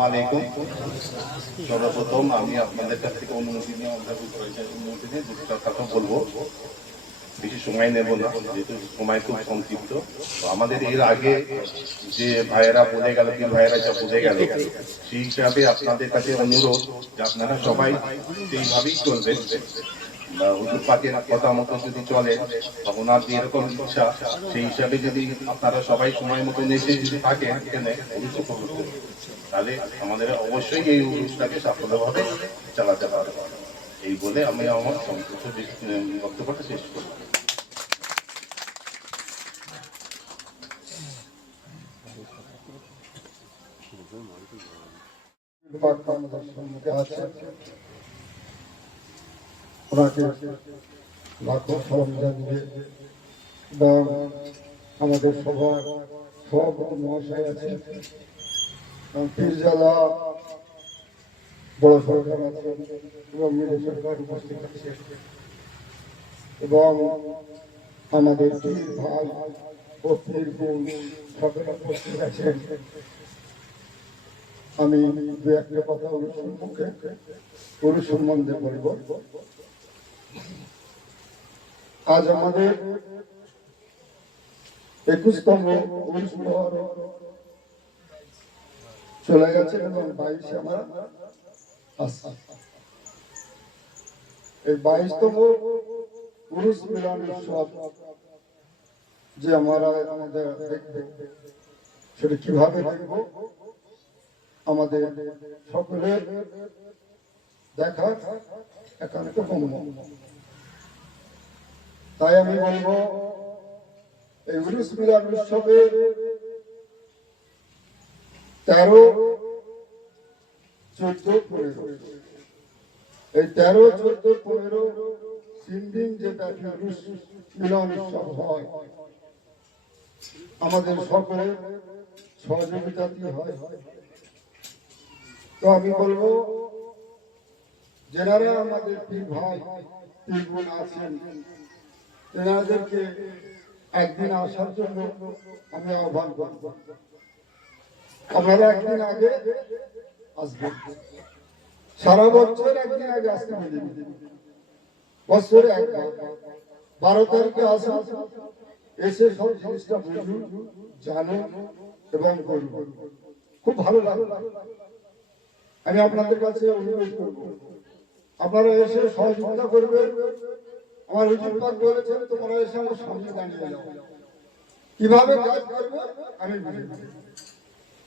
আসসালামু আলাইকুম। সর্বপ্রথম আমি আপনাদের কাছ থেকে অনুমতি নিয়ে দুটো কথা বলবো। বেশি সময় নেব না, যেহেতু সময় খুব সংক্ষিপ্ত। তো আমাদের এর আগে যে ভাইয়েরা বলে গেল, তিন ভাইয়েরা যা বলে গেল, সেই হিসাবে আপনাদের কাছে অনুরোধ যে আপনারা সবাই সেইভাবেই চলবেন। হুজুর পাকের কথা মতো যদি চলে বা ওনার যে এরকম ইচ্ছা, সেই হিসাবে যদি আপনারা সবাই সময় মতো এসে যদি থাকেন এখানে তাহলে আমাদের অবশ্যই এই অনুষ্ঠানকে সাফল্যভাবে চালাতে পারবো। এই বলে আমি আমার সংক্ষিপ্ত বক্তব্যটা শেষ করি। ওনাকে লাখো সালাম জানিয়ে এবং আমাদের সবার সভাপতি মহাশয় আছেন, পীরজালা বড় সরকার আছেন এবং মিলে সরকার উপস্থিত আছেন এবং আমাদের পীর ভাই ও পীর বোন সকলে উপস্থিত আছেন। আমি দু একটা কথা পুরুষ সম্বন্ধে বলব। আজ আমাদের 21তম উরুস মুবারক চলে গেছে এবং 22 আমরা আসছি। এই 22তম উরুস মিলন উৎসব যে আমাদের দেখবো, সেটা কিভাবে দেখবো, আমাদের সকলের দেখার একান্ত কর্ম। তাই আমি বলবো, এই উরুস মিলন উৎসবে 13, 14, 15 এই 13, 14, 15 3 দিন যেটা উরুস মিলন উৎসব হয়, আমাদের সকলের সহযোগিতাতেই হয়। তো আমি বলবো, যারা আমাদের পীর ভাই পীর বোন আছেন, তেনাদেরকে একদিন আসার জন্য আমি আহ্বান করব। আপনারা একদিন আগে আসবেন, সারা বছর একদিন আগে আসতে হবে, বছরে একবার 12 তারিখে আসুন, এসে সব জিনিসটা বুঝুন, জানুন এবং করুন। খুব ভালো লাগবে। আমি আপনাদের কাছে অনুরোধ করব, আপনারা এসে সহযোগিতা করবেন। আমার হুজুর পাক বলেছেন, তোমরা এসে আমার সামনে দাঁড়িয়ে যাও, কিভাবে কাজ করবে আমি বুঝে দেব।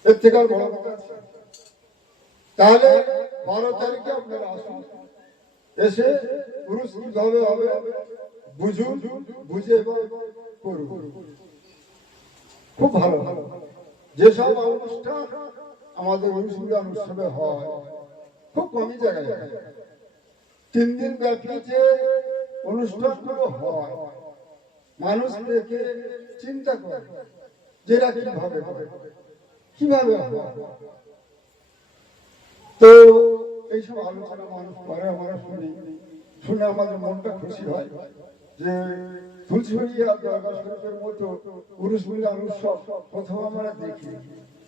এর থেকে আর বড় কথা আছে? তাহলে 12 তারিখে আপনারা আসুন, এসে পুরুষ কিভাবে হবে বুঝুন, বুঝে এবং করুন। খুব ভালো ভালো যেসব অনুষ্ঠান আমাদের উৎসবে হয়, খুব কমই জায়গায় 3 দিন ব্যাপী যে অনুষ্ঠানগুলো হয়, মানুষ দেখে চিন্তা করে যেটা কিভাবে হবে, কিভাবে হবে। তো এইসব আলোচনা মানুষ করে, আমরা শুনি, শুনে আমাদের মনটা খুশি হয় যে ফুলছড়িয়া দরগা শরীফের মতো উরুস মিলন উৎসব প্রথম আমরা দেখি,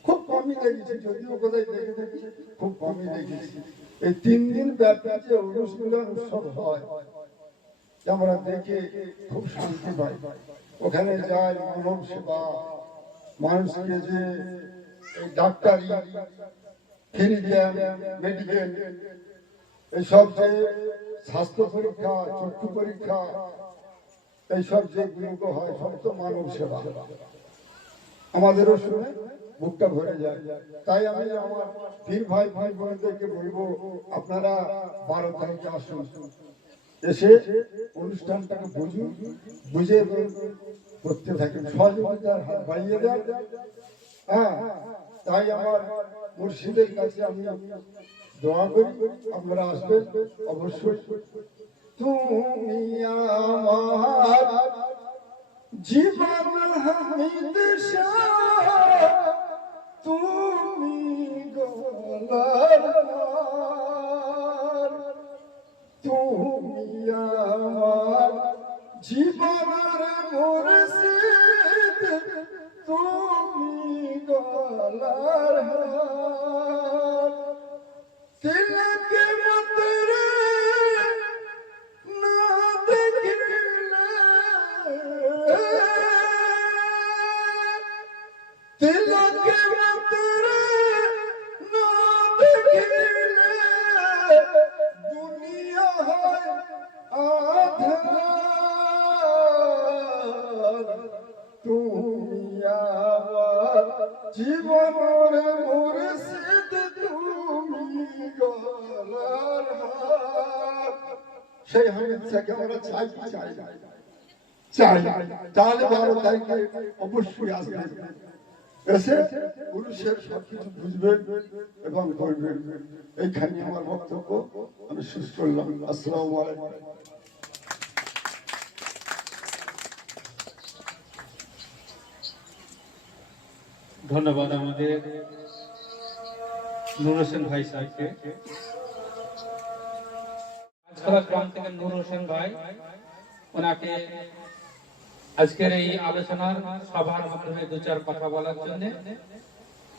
খুব কমই দেখেছি, যদিও কোথায় দেখে দেখি খুব কমই দেখেছি। এই 3 দিন ব্যাপী যে উরুস মিলন উৎসব হয়, আমরা দেখে খুব শান্তি পাই। ওখানে যাই, মানব সেবা, মানুষকে যে ডাক্তারি, ফ্রি ক্যাম্প, মেডিকেল, এইসব যে স্বাস্থ্য পরীক্ষা, চক্ষু পরীক্ষা, এইসব যেগুলো হয়, সব তো মানব সেবা। আমাদেরও শুনে বুকটা ভরে যায়। তাই আমি আমার পীর ভাই ভাই বোনদেরকে বলবো, আপনারা 12 তারিখে আসুন, এসে অনুষ্ঠানটাকে বুঝুন, বুঝে করতে থাকেন, সহযোগিতার হাত বাড়িয়ে দেন। হ্যাঁ, তাই আমার মুর্শিদের কাছে আমি দোয়া করি, আপনারা আসবেন অবশ্যই। তুমি আমার জীবন হামিদ শাহ, তুমি গোলার, তুমি আমার জীবনের মুর্শিদ, তুমি গোলার। সেই হামিদ শাহকে আমরা চাই কি চাই না? চাই। তাহলে 12 তারিখে অবশ্যই আসবেন, এসে পুরুষের সবকিছু বুঝবেন এবং করবেন। এইখানে আমার বক্তব্য আমি শেষ করলাম। আসসালামু আলাইকুম। ধন্যবাদ আমাদের নূর হোসেন ভাই সাহেবকে। আজকাল গ্রাম থেকে নূর হোসেন ভাই ওনাকে আজকের এই আলোচনার সভার মাধ্যমে দু চার কথা বলার জন্য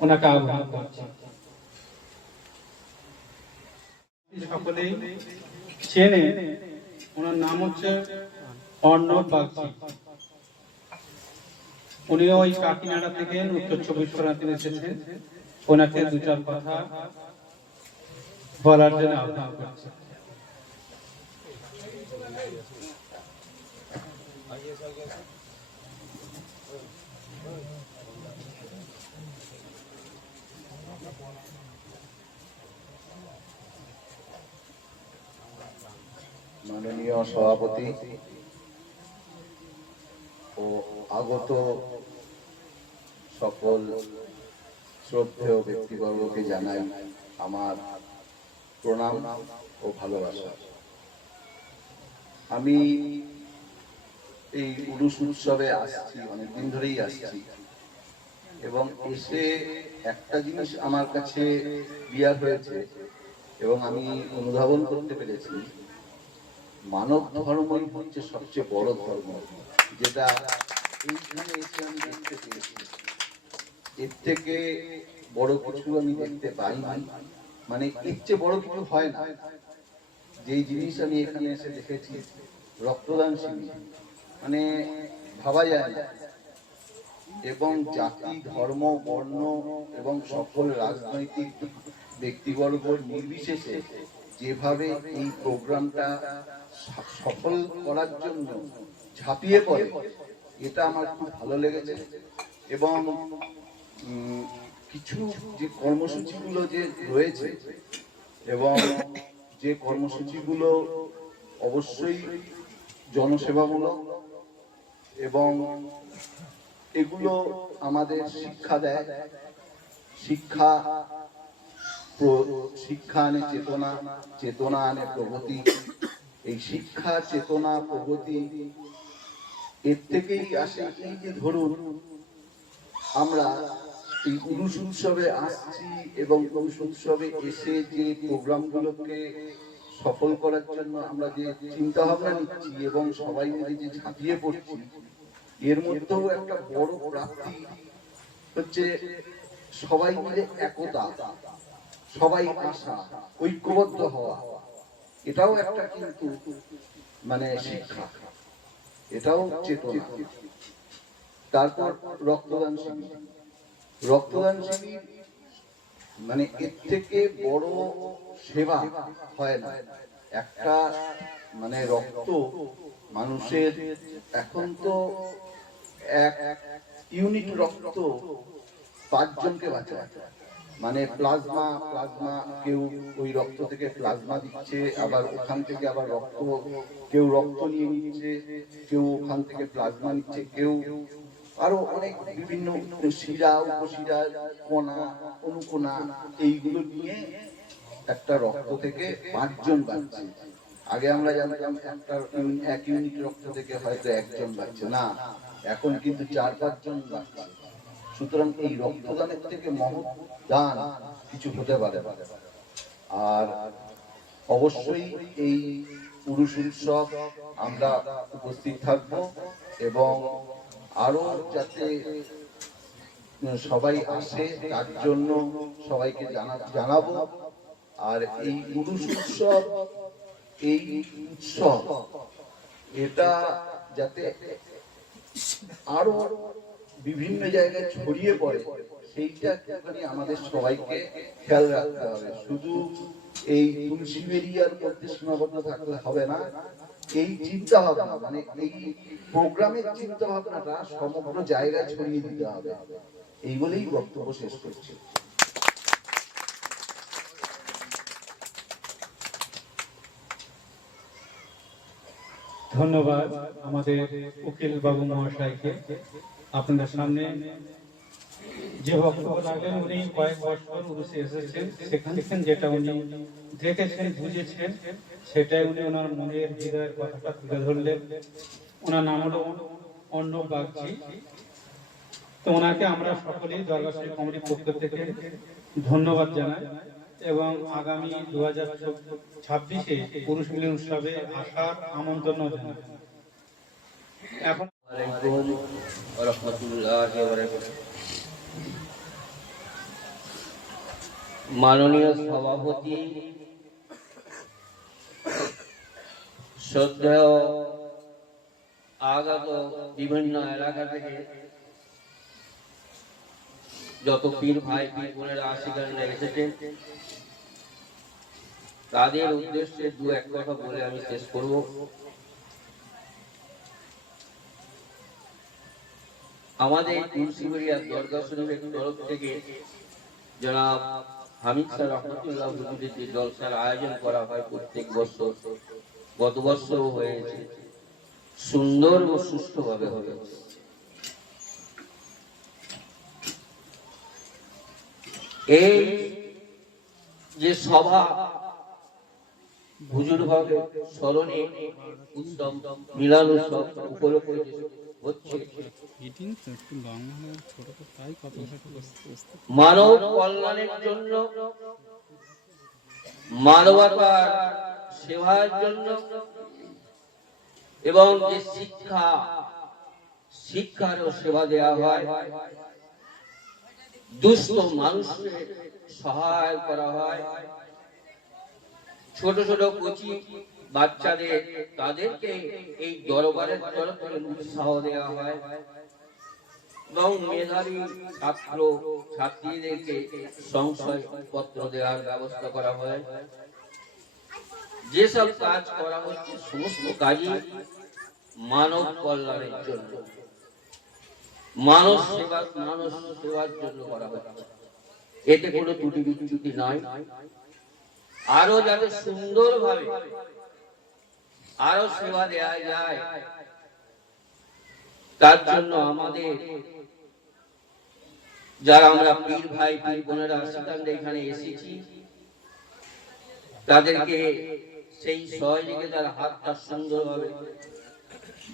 ওনাকে আহ্বান করছি। সকলেই চেনে, ওনার নাম হচ্ছে অর্ণব বাগচি। উনিও ওই কাকিনাড়া থেকে উত্তর 24 পরগনা থেকে এসেছেন। ওনাকে দু চার কথা বলার জন্য আহ্বান করছি। মাননীয় সভাপতি ও আগত সকল শ্রদ্ধেয় ব্যক্তিবর্গকে জানাই আমার প্রণাম ও ভালোবাসা। আমি এই উরুস উৎসবে আসছি, অনেকদিন ধরেই আসছি, এবং এসে একটা জিনিস আমার কাছে ক্লিয়ার হয়েছে এবং আমি অনুধাবন করতে পেরেছি, মানব ধর্মই হচ্ছে সবচেয়ে বড় ধর্ম, যেটা এইখানে এসে আমি দেখতে পেয়েছি। এর থেকে বড় কিছু আমি দেখতে পাই না, মানে এর চেয়ে বড় কিছু হয় না। যেই জিনিস আমি এখানে এসে দেখেছি, রক্তদান শিবির, মানে ভাবা যায় না। এবং জাতি, ধর্ম, বর্ণ এবং সকল রাজনৈতিক ব্যক্তিবর্গ নির্বিশেষে যেভাবে এই প্রোগ্রামটা সফল করার জন্য ঝাঁপিয়ে পড়ে, এটা আমার খুব ভালো লেগেছে। এবং কিছু যে কর্মসূচিগুলো যে রয়েছে, এবং যে কর্মসূচিগুলো অবশ্যই জনসেবামূলক, এবং এগুলো আমাদের শিক্ষা দেয়, শিক্ষা আনে চেতনা, চেতনা আনে প্রগতি। এই শিক্ষা, চেতনা, প্রগতি এর থেকেই আসে। এই যে ধরুন আমরা এই উরুস উৎসবে আসছি এবং উরুস উৎসবে এসে যে প্রোগ্রামগুলোকে সফল করার জন্য আমরা যে চিন্তা ভাবনা নিচ্ছি এবং সবাই মিলে যে ঝাঁপিয়ে পড়ছি, এর মধ্যেও একটা বড় প্রাপ্তি হচ্ছে সবাই মিলে একতা, সবাই আসা, ঐক্যবদ্ধ হওয়া। এটাও একটা কিন্তু মানে শিক্ষা, এটাও চেতনা। তারপর রক্তদান শিবির, রক্তদান শিবির মানে এর থেকে বড় সেবা হয় না। একটা মানে রক্ত মানুষের, এখন তো এক ইউনিট রক্ত 5 জনকে বাঁচায়। মানে প্লাজমা, কেউ ওই রক্ত থেকে প্লাজমা দিচ্ছে, আবার ওখান থেকে আবার রক্ত, কেউ রক্ত নিয়ে নিচ্ছে, কেউ ওখান থেকে প্লাজমা নিচ্ছে, কেউ আরো অনেক বিভিন্ন শিরা, উপশিরা, কণা, অনুকণা, এইগুলো নিয়ে একটা রক্ত থেকে 5 জন বাঁচছে। আগে আমরা জানতাম এক ইউনিট রক্ত থেকে হয়তো 1 জন বাঁচছে, না, এখন কিন্তু 4-5 জন বাঁচছে। সুতরাং এই রক্তদানের থেকে মহৎ দান কিছু হতে পারে। আর অবশ্যই এই পুরুষ উৎসব আমরা উপস্থিত থাকব এবং আরো যাতে সবাই আসে তার জন্য সবাইকে জানাবো। আর এই পুরুষ উৎসব, এই উৎসব এটা যাতে আরো বিভিন্ন জায়গায় ছড়িয়ে পড়ে, সেইটা একটুখানি আমাদের সবাইকে খেয়াল রাখতে হবে। শুধু এই তুলসী বেরিয়ার মধ্যে সীমাবদ্ধ থাকলে হবে না। এই চিন্তা ভাবনা, মানে এই প্রোগ্রামের চিন্তা ভাবনাটা সমগ্র জায়গায় ছড়িয়ে দিতে হবে। এই বলেই বক্তব্য শেষ করছি। ধন্যবাদ আমাদের উকিল বাবু মহাশয়কে। আপনাদের সামনে যে বক্তব্য রাখলেন, উনি কয়েক বছর উরুসে এসেছেন, সেখান থেকে যেটা উনি দেখেছেন বুঝেছেন সেটাই উনি ওনার মনের হৃদয়ের কথাটা তুলে ধরলেন। ওনার নাম হলো অর্ণব বাগচি। তো ওনাকে আমরা সকলেই দরগা শরীফ কমিটির পক্ষ থেকে ধন্যবাদ জানাই এবং আগামী 2026-এ পুরুষ মিলন উৎসবে আসার আমন্ত্রণ জানাই। এখন আলাইকুম ওয়া রাহমাতুল্লাহি ওয়া বারাকাতুহু। মাননীয় সভাপতি, শ্রদ্ধেয় আগত বিভিন্ন এলাকা থেকে যত পীর ভাই পীর বোনেরা আশিকানরা এসেছেন, তাদের উদ্দেশ্যে দু এক কথা বলে আমি শেষ করব। আমাদের তুলসীবাড়িয়া দরগা শরীফের তরফ থেকে জনাব হামিদ স্যার রহমতুল্লাহ হুজুরের যে জলসার আয়োজন করা হয় প্রত্যেক বছর, গত বছর হয়েছে, সুন্দর ও সুষ্ঠুভাবে হয়েছে। এই যে সভা হুজুর ভাবে স্মরণে উৎসব মিলান উৎসব উপলক্ষে হচ্ছে, মানব কল্যাণের জন্য, মানবতার সেবার জন্য এবং যে শিক্ষারও সেবা দেওয়া হয়, দুস্থ মানুষকে সহায় করা হয়, ছোট ছোট কচি বাচ্চাদের তাদেরকে এই দরবারের তরফ থেকে উৎসাহ দেওয়া হয় এবং মেধাবী ছাত্র ছাত্রীদেরকে সংশয় পত্র দেওয়ার ব্যবস্থা করা হয়। যেসব কাজ করা হচ্ছে সমস্ত কাজই মানব কল্যাণের জন্য, মানুষ সেবার জন্য করা হচ্ছে। এতে কোনো ত্রুটি বিচ্যুতি নাই। আরো যাতে সুন্দরভাবে আরো সেবা দেওয়া যায়, তার জন্য আমাদের যারা আমরা পীর ভাই পীর বোনেরা আশিকানরা এখানে এসেছি, তাদেরকে সেই সহযোগিতার হাতটা সুন্দরভাবে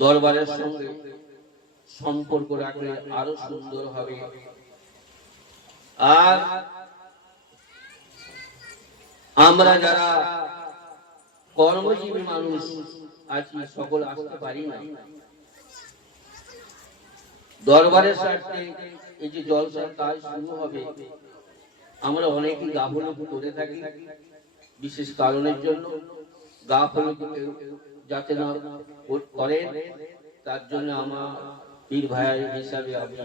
দরবারের সঙ্গে সম্পর্ক রাখলে আরো সুন্দর হবে। আর আমরা যারা কর্মজীবী মানুষ আছি, সকল আসতে পারি না। দরবারের স্বার্থে এই যে জলসার কাজ শুরু হবে, আমরা অনেকেই গাফলতি করে থাকি বিশেষ কারণের জন্য। গাফলতি যাতে না করে, তার জন্য আমার পীর ভাইয়ের হিসাবে আমি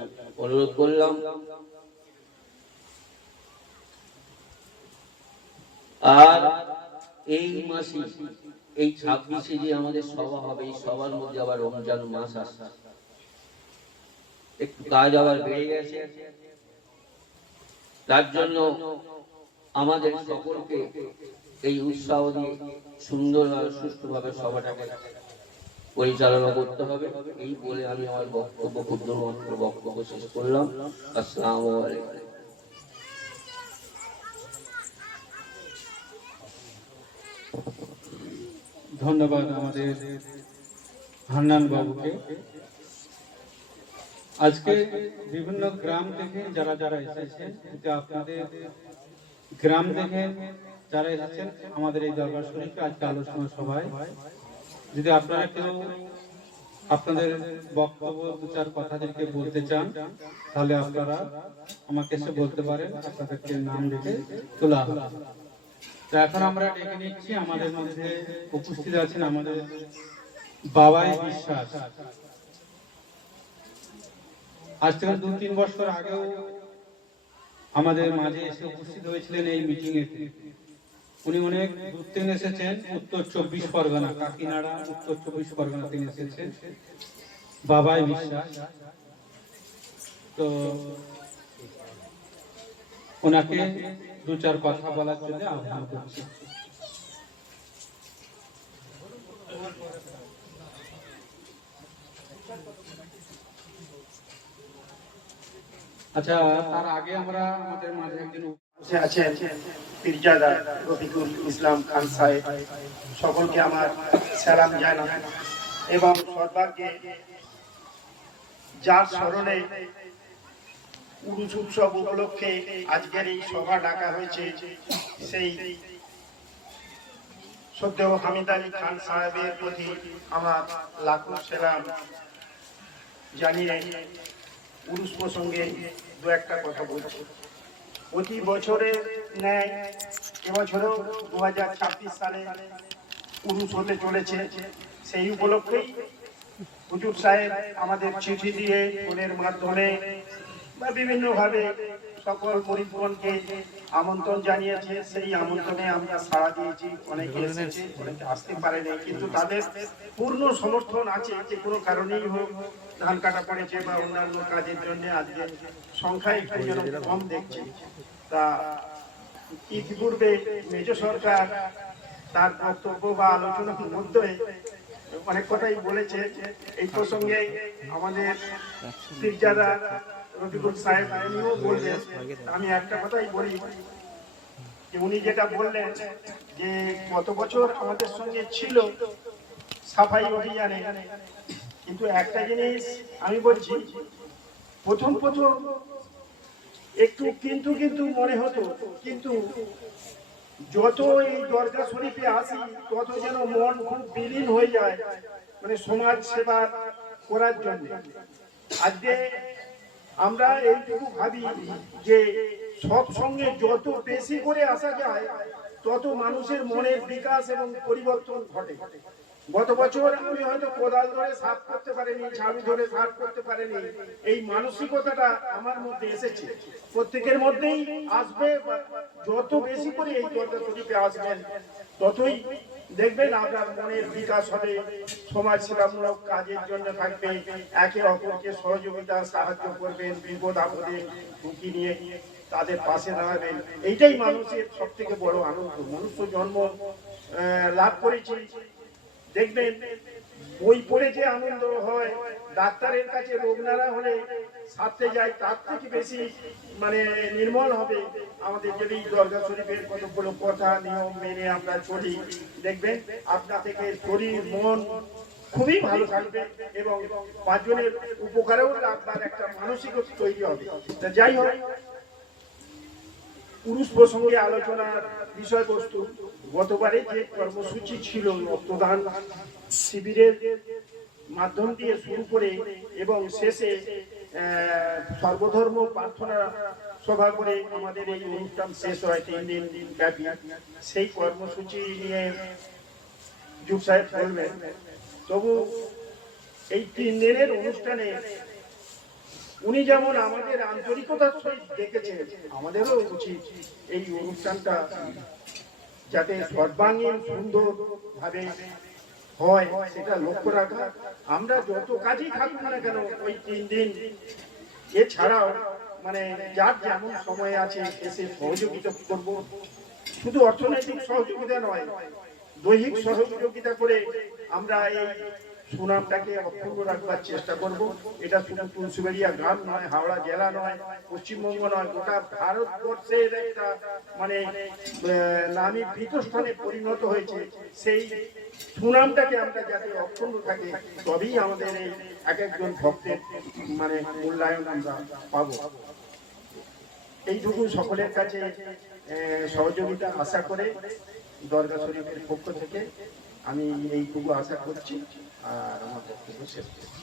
অনুরোধ করলাম। আর এই মাসে এই 26-এ যে আমাদের সভা হবে, এই সবার মধ্যে আবার রমজান মাস আসছে, একটু কাজ আবার বেড়ে গেছে। তার জন্য আমাদের সকলকে এই উৎসাহ দিয়ে সুন্দরভাবে সুষ্ঠুভাবে সভাটাকে পরিচালনা করতে হবে। এই বলে আমি আমার ক্ষুদ্র বক্তব্য শেষ করলাম। আসসালামু আলাইকুম। ধন্যবাদ আমাদের হান্নান বাবুকে। আজকে বিভিন্ন গ্রাম থেকে যারা যারা এসেছেন, আপনাদের গ্রাম থেকে যারা এসেছেন আমাদের এই দরবার শরীফে আজকে আলোচনা সভায়, যদি আপনারা কেউ আপনাদের বক্তব্য দু চার কথাদেরকে বলতে চান, তাহলে আপনারা আমাকে এসে বলতে পারেন, আপনাদেরকে নাম লিখে তোলা হবে। তো এখন আমরা ডেকে নিচ্ছি, আমাদের মধ্যে উপস্থিত আছেন আমাদের বাবাই বিশ্বাস। আজ থেকে 2-3 বছর আগেও আমাদের মাঝে এসে উপস্থিত হয়েছিলেন এই মিটিং এ। উনি অনেক দূর থেকে এসেছেন, উত্তর 24 পরগনা, কাকিনাড়া উত্তর 24 পরগনা থেকে এসেছেন বাবাই বিশ্বাস। তো ওনাকে দু চার কথা বলার জন্য আহ্বান করছি। আচ্ছা, তার আগে আমরা আমাদের মাঝে একজন বসে আছেন পীরজাদা রফিকুল ইসলাম খান সাহেব, সকলকে আমার সালাম জানাই এবং সর্বাগ্যে যার স্মরণে উরুস উৎসব উপলক্ষে আজকের এই সভা ডাকা হয়েছে, সেই শ্রদ্ধেয় হামিদ আলী খান সাহেবের প্রতি আমার লাখো সালাম জানিয়ে উরুস প্রসঙ্গে দু একটা কথা বলছি। প্রতি বছরের ন্যায় এবছরও 2026 সালে উরুস হতে চলেছে। সেই উপলক্ষেই হুজুর সাহেব আমাদের চিঠি দিয়ে ফোনের মাধ্যমে বা বিভিন্নভাবে সকল পরিপূরণকে আমন্ত্রণ জানিয়েছে। সেই আমন্ত্রণে আমরা সাড়া দিয়েছি, অনেকে এসেছে, অনেকে আসতে পারেনি, কিন্তু তাদের পূর্ণ সমর্থন আছে যে কোনো কারণেই হোক, ধান কাটা পড়েছে বা অন্যান্য কাজের জন্য আজকে সংখ্যা একটু যেন কম দেখছি। তা ইতিপূর্বে মেজ সরকার তার বক্তব্য বা আলোচনার মধ্যে অনেক কথাই বলেছে। এই প্রসঙ্গে আমাদের পীরজাদা রফিকুল সাহেব উনিও বললেন, আমি একটা কথাই বলি যে উনি যেটা বললেন যে গত বছর আমাদের সঙ্গে ছিল সাফাই অভিযানে, কিন্তু একটা জিনিস আমি বলছি, প্রথম একটু কিন্তু কিন্তু মনে হতো, কিন্তু যত এই দরগা শরীফে আসি তত যেন মন খুব বিলীন হয়ে যায়, মানে সমাজ সেবা করার জন্য। আজকে আমরা এইটুকু ভাবি যে সব সঙ্গে যত বেশি করে আসা যায় তত মানুষের মনের বিকাশ এবং পরিবর্তন ঘটে। গত বছর আমি হয়তো কোদাল ধরে সাফ করতে পারিনি, ঝাড়ু ধরে সাফ করতে পারিনি, এই মানসিকতাটা আমার মধ্যে এসেছে, প্রত্যেকের মধ্যেই আসবে। যত বেশি করে এই দরগা শরীফে আসবেন ততই দেখবেন আপনার মনের বিকাশ হবে, সমাজ সেবামূলক কাজের জন্য থাকবে, একে অপরকে সহযোগিতা সাহায্য করবেন, বিপদ আপদে ঝুঁকি নিয়ে তাদের পাশে দাঁড়াবেন। এইটাই মানুষের সব থেকে বড় আনন্দ। মনুষ্য জন্ম লাভ করেছি, দেখবেন বই পড়ে যে আনন্দ হয়, ডাক্তারের কাছে রোগ নাড়া হলে সারতে যায়, তার থেকে বেশি মানে নির্মল হবে আমাদের যদি দরগা শরীফের কতগুলো কথা নিয়ম মেনে আমরা চলি। দেখবেন আপনা থেকে শরীর মন খুবই ভালো থাকবে এবং পাঁচজনের উপকারেও আপনার একটা মানসিকতা তৈরি হবে। তা যাই হোক, পুরুষ প্রসঙ্গে আলোচনার বিষয়বস্তু গতবারে যে কর্মসূচি ছিল রক্তদান শিবিরের মাধ্যম দিয়ে শুরু করে এবং শেষে সর্বধর্ম প্রার্থনা সভা করে আমাদের এই অনুষ্ঠান শেষ হয় 3 দিন ব্যাপী। সেই কর্মসূচি নিয়ে যুগ সাহেব বলবেন, তবু এই 3 দিনের অনুষ্ঠানে উনি যেমন আমাদের আন্তরিকতার সহিত দেখেছেন, আমাদেরও উচিত এই অনুষ্ঠানটা যাতে সর্বাঙ্গীন সুন্দর ভাবে হয় সেটা লক্ষ্য রাখা। আমরা যত কাজই থাকুক না কেন ওই 3 দিন এছাড়াও মানে যার যেমন সময় আছে এসে সহযোগিতা করব। শুধু অর্থনৈতিক সহযোগিতা নয়, দৈহিক সহযোগিতা করে আমরা এই সুনামটাকে অক্ষুণ্ণ রাখবার চেষ্টা করব। এটা শুধু তুলসীবাড়িয়া গ্রাম নয়, হাওড়া জেলা নয়, পশ্চিমবঙ্গ নয়, গোটা ভারতবর্ষের একটা মানে নামী পীঠস্থানে পরিণত হয়েছে। সেই সুনামটাকে আমরা যাতে অক্ষুণ্ণ থাকে তবেই আমাদের এই এক একজন ভক্তের মানে মূল্যায়ন আমরা পাবো। এইটুকু সকলের কাছে সহযোগিতা আশা করে দরগা শরীফের পক্ষ থেকে আমি এইটুকু আশা করছি আর আমার বক্তব্য শেষ করছি।